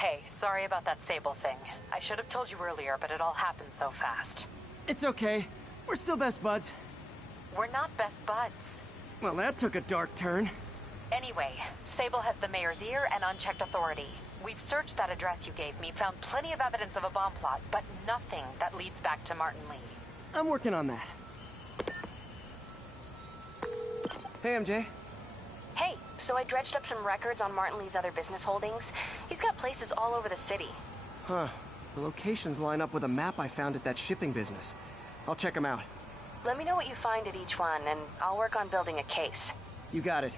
Hey, sorry about that Sable thing. I should have told you earlier, but it all happened so fast. It's okay. We're still best buds. We're not best buds. Well, that took a dark turn. Anyway, Sable has the mayor's ear and unchecked authority. We've searched that address you gave me, found plenty of evidence of a bomb plot, but nothing that leads back to Martin Lee. I'm working on that. Hey, MJ. Hey, so I dredged up some records on Martin Lee's other business holdings. He's got places all over the city. Huh. The locations line up with a map I found at that shipping business. I'll check them out. Let me know what you find at each one, and I'll work on building a case. You got it.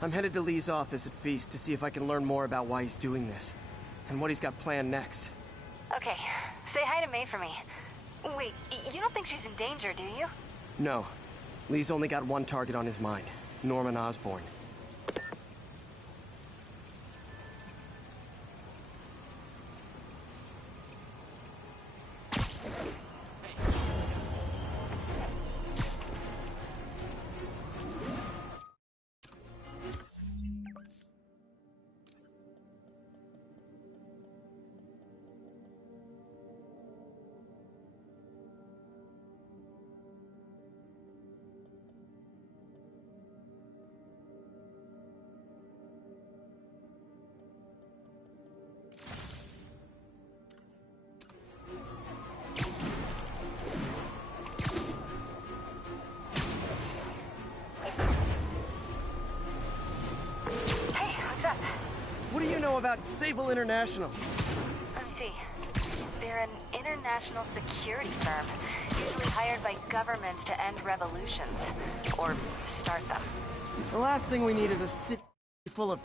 I'm headed to Lee's office at Feast to see if I can learn more about why he's doing this, and what he's got planned next. Okay, say hi to May for me. Wait, you don't think she's in danger, do you? No. Lee's only got one target on his mind, Norman Osborn. What do you know about Sable International? Let me see. They're an international security firm, usually hired by governments to end revolutions. Or start them. The last thing we need is a city full of...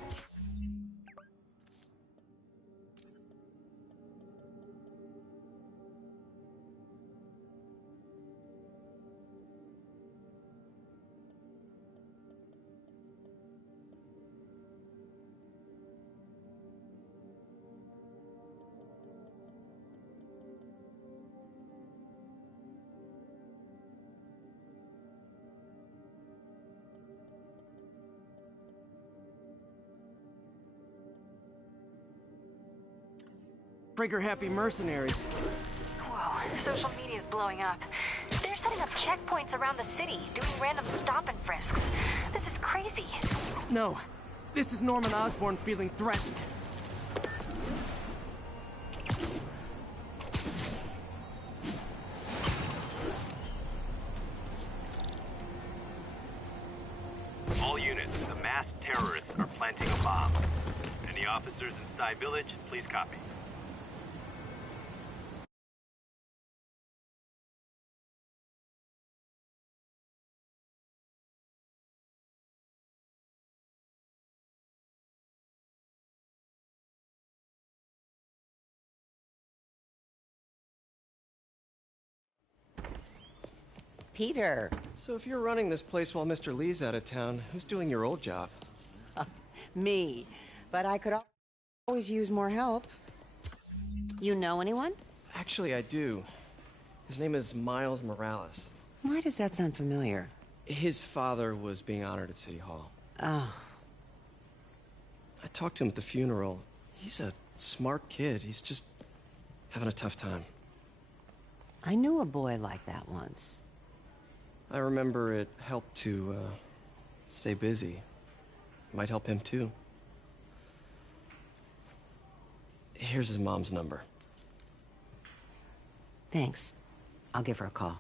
trigger-happy mercenaries. Whoa, social media's blowing up. They're setting up checkpoints around the city, doing random stop and frisks. This is crazy. No, this is Norman Osborn feeling threatened. All units, the masked terrorists are planting a bomb. Any officers in Sty Village, please copy. Peter. So if you're running this place while Mr. Lee's out of town, who's doing your old job? Me. But I could always use more help. You know anyone? Actually, I do. His name is Miles Morales. Why does that sound familiar? His father was being honored at City Hall. Oh. I talked to him at the funeral. He's a smart kid. He's just having a tough time. I knew a boy like that once. I remember it helped to, stay busy. Might help him, too. Here's his mom's number. Thanks. I'll give her a call.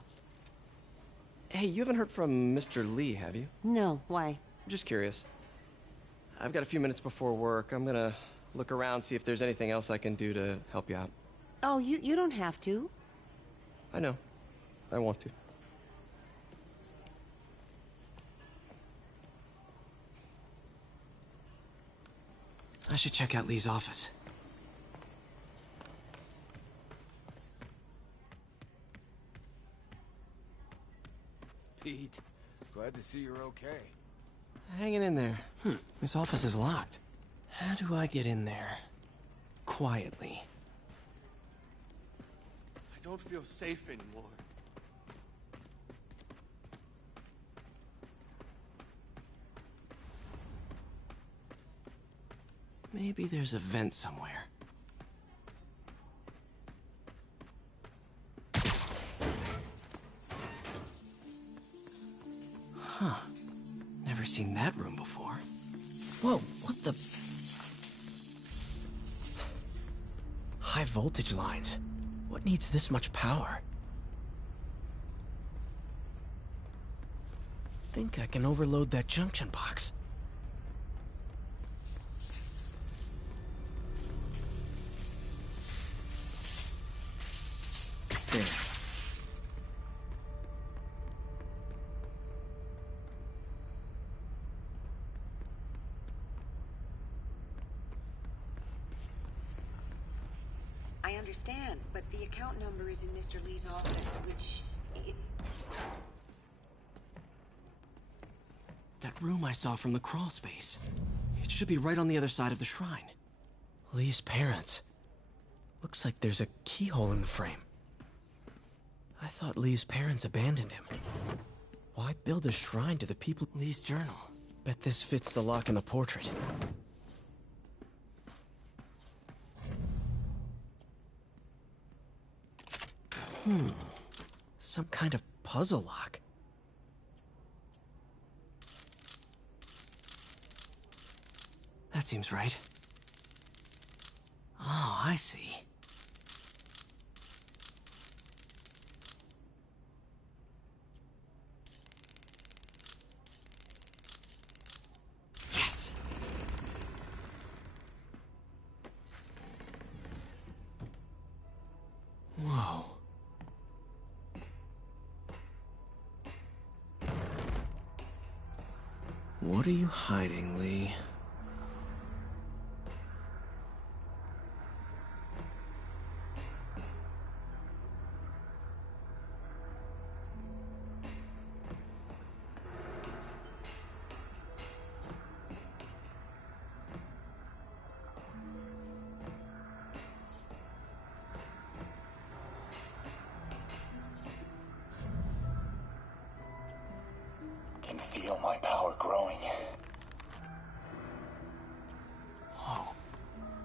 Hey, you haven't heard from Mr. Lee, have you? No, why? Just curious. I've got a few minutes before work. I'm gonna look around, see if there's anything else I can do to help you out. Oh, you don't have to. I know. I want to. I should check out Lee's office. Pete, glad to see you're okay. Hanging in there. This office is locked. How do I get in there? Quietly. I don't feel safe anymore. Maybe there's a vent somewhere. Never seen that room before. Whoa, what the... High voltage lines. What needs this much power? Think I can overload that junction box. There. I understand, but the account number is in Mr. Lee's office, which... That room I saw from the crawl space. It should be right on the other side of the shrine. Lee's parents. Looks like there's a keyhole in the frame. I thought Lee's parents abandoned him. Why build a shrine to the people? Lee's journal. Bet this fits the lock in the portrait. Some kind of puzzle lock. That seems right. Oh, I see. Yes! Whoa. What are you hiding, Lee? Can feel my power growing. Whoa.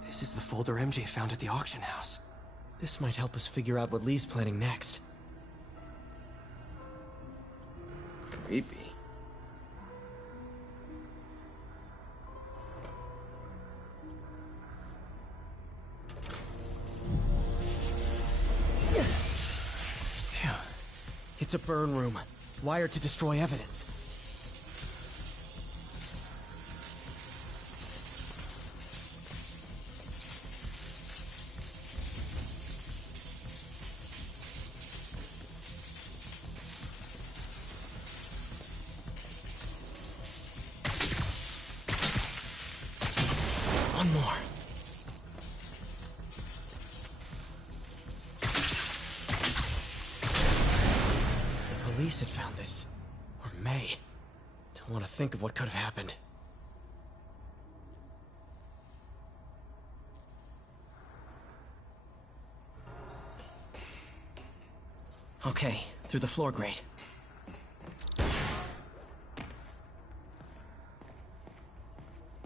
This is the folder MJ found at the auction house. This might help us figure out what Lee's planning next. Creepy. Phew. It's a burn room, wired to destroy evidence. One more. The police had found this. Or may. Don't want to think of what could have happened. Okay, through the floor grate.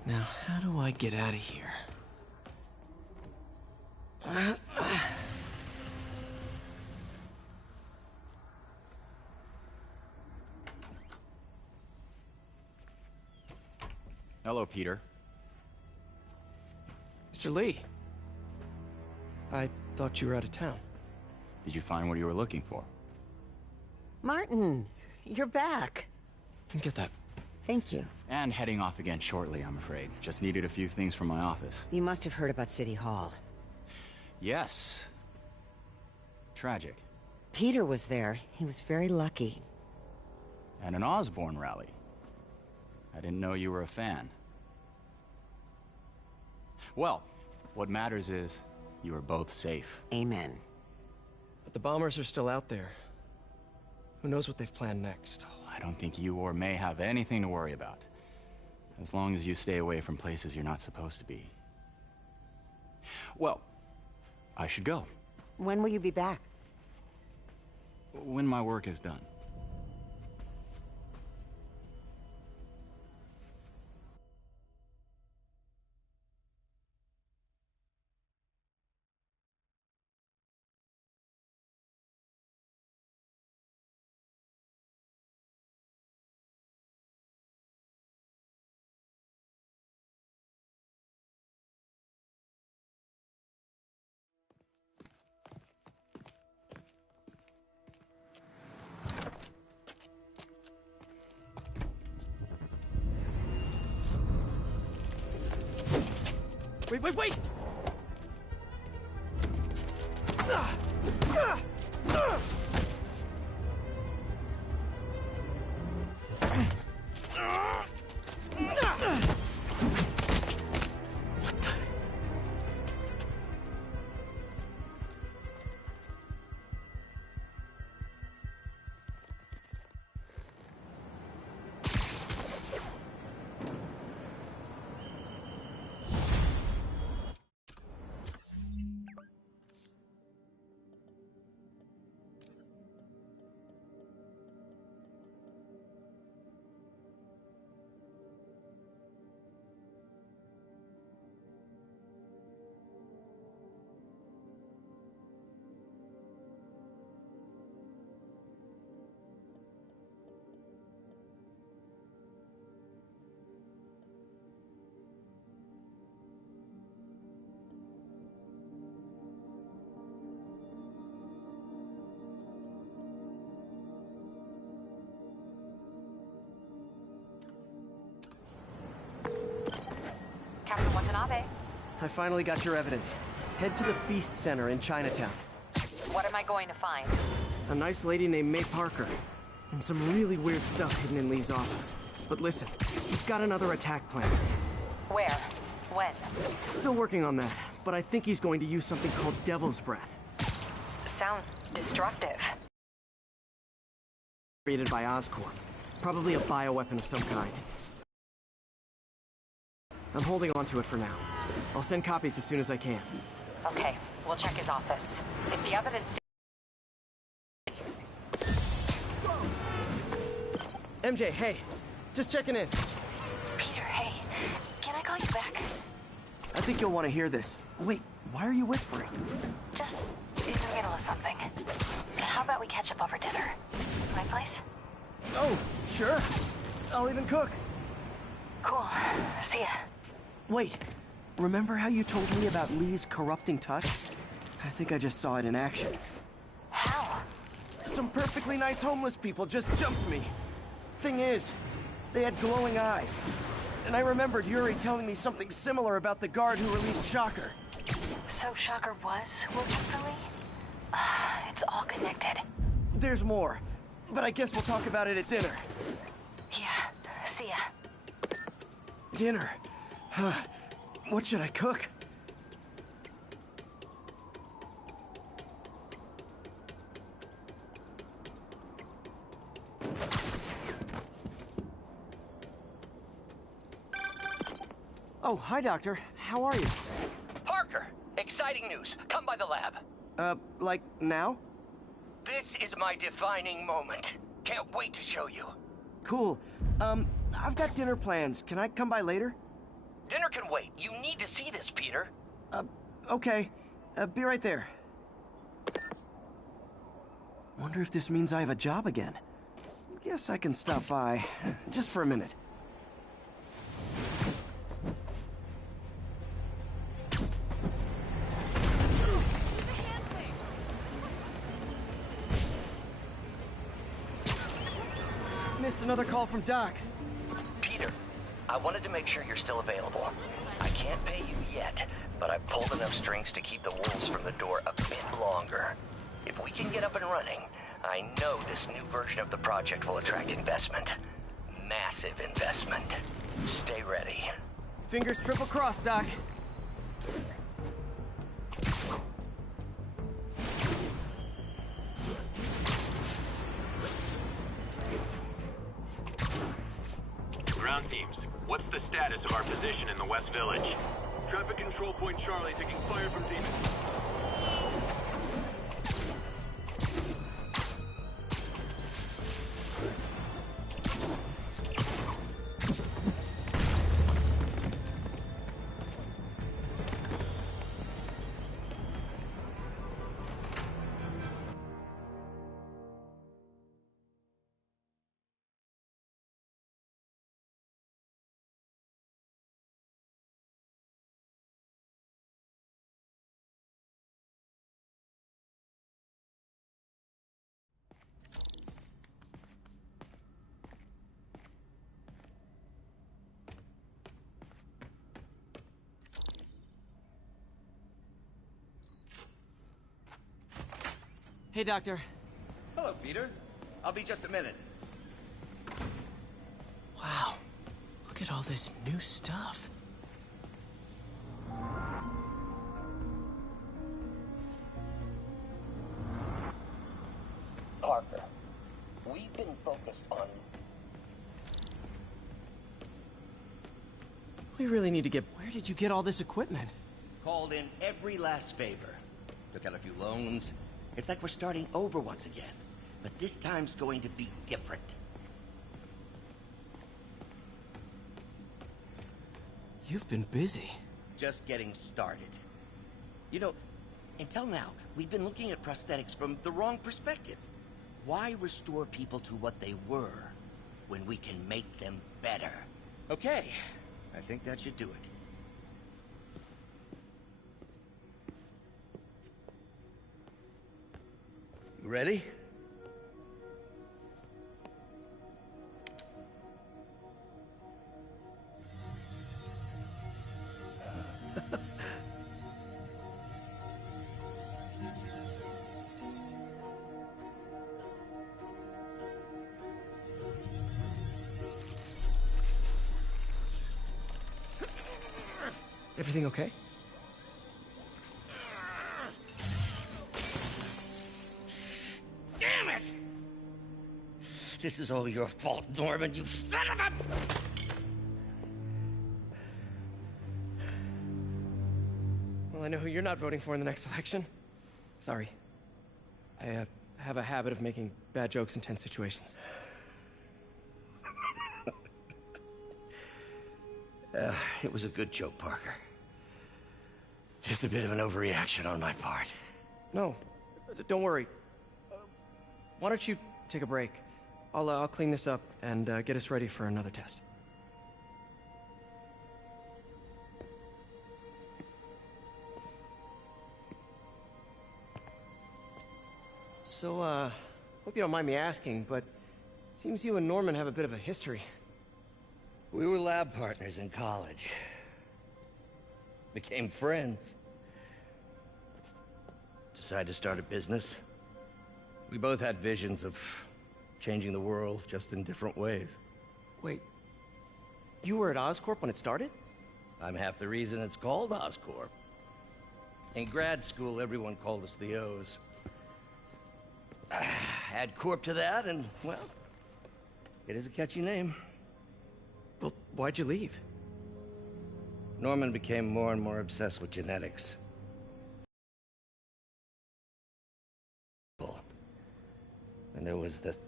Now, how do I get out of here? Hello, Peter. Mr. Lee. I thought you were out of town. Did you find what you were looking for? Martin, you're back. Get that. Thank you. And heading off again shortly, I'm afraid. Just needed a few things from my office. You must have heard about City Hall. Yes. Tragic. Peter was there. He was very lucky. And an Osborne rally. I didn't know you were a fan. Well, what matters is you are both safe. Amen. But the bombers are still out there. Who knows what they've planned next? I don't think you or May have anything to worry about. As long as you stay away from places you're not supposed to be. Well, I should go. When will you be back? When my work is done. Wait! Captain Watanabe, I finally got your evidence. Head to the Feast Center in Chinatown. what am I going to find? A nice lady named May Parker. And some really weird stuff hidden in Lee's office. But listen, he's got another attack plan. Where? When? Still working on that, but I think he's going to use something called Devil's Breath. Sounds destructive. Created by Oscorp. Probably a bioweapon of some kind. I'm holding on to it for now. I'll send copies as soon as I can. Okay, we'll check his office. If the evidence... MJ, hey. Just checking in. Peter, hey. Can I call you back? I think you'll want to hear this. Wait, why are you whispering? Just in the middle of something. How about we catch up over dinner? My place? Oh, sure. I'll even cook. Cool. See ya. Wait, remember how you told me about Lee's corrupting touch? I think I just saw it in action. How? Some perfectly nice homeless people just jumped me. Thing is, they had glowing eyes. And I remembered Yuri telling me something similar about the guard who released Shocker. So Shocker was working for Lee? It's all connected. There's more, but I guess we'll talk about it at dinner. Yeah, see ya. Dinner? Huh. What should I cook? Oh, hi, Doctor. How are you? Parker, exciting news. Come by the lab. Like now? This is my defining moment. Can't wait to show you. Cool. I've got dinner plans. Can I come by later? Dinner can wait. You need to see this, Peter. Okay. Be right there. Wonder if this means I have a job again. Guess I can stop by. Just for a minute. Missed another call from Doc. Peter, I wanted to make sure you're still available. I can't pay you yet, but I pulled enough strings to keep the wolves from the door a bit longer. If we can get up and running, I know this new version of the project will attract investment. Massive investment. Stay ready. Fingers triple crossed, Doc. Ground teams, what's the status of our position in the West Village? Traffic control point Charlie taking fire from demons. Hey, Doctor. Hello, Peter. I'll be just a minute. Wow. Look at all this new stuff. Parker, we've been focused on... We really need to get... Where did you get all this equipment? Called in every last favor. Took out a few loans. It's like we're starting over once again. But this time's going to be different. You've been busy. Just getting started. You know, until now, we've been looking at prosthetics from the wrong perspective. Why restore people to what they were when we can make them better? Okay, I think that should do it. You ready? Everything okay? Damn it! This is all your fault, Norman, you son of a... Well, I know who you're not voting for in the next election. Sorry. I have a habit of making bad jokes in tense situations. It was a good joke, Parker. Just a bit of an overreaction on my part. No, don't worry. Why don't you take a break? I'll clean this up and get us ready for another test. So, hope you don't mind me asking, but it seems you and Norman have a bit of a history. We were lab partners in college. Became friends. Decided to start a business. We both had visions of changing the world, just in different ways. Wait, you were at Oscorp when it started? I'm half the reason it's called Oscorp. In grad school, everyone called us the O's. Add Corp to that, and, well, it is a catchy name. Well, why'd you leave? Norman became more and more obsessed with genetics. And there was this...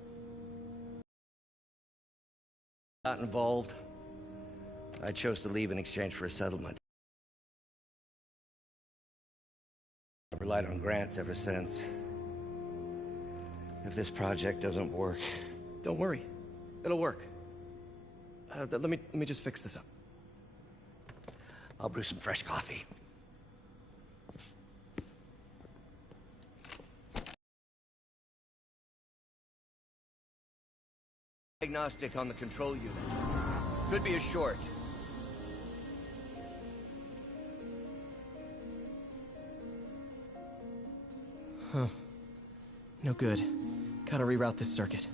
Got involved. I chose to leave in exchange for a settlement. I've relied on grants ever since. If this project doesn't work... Don't worry. It'll work. Let me just fix this up. I'll brew some fresh coffee. Diagnostic on the control unit. Could be a short. Huh. No good. Gotta reroute this circuit.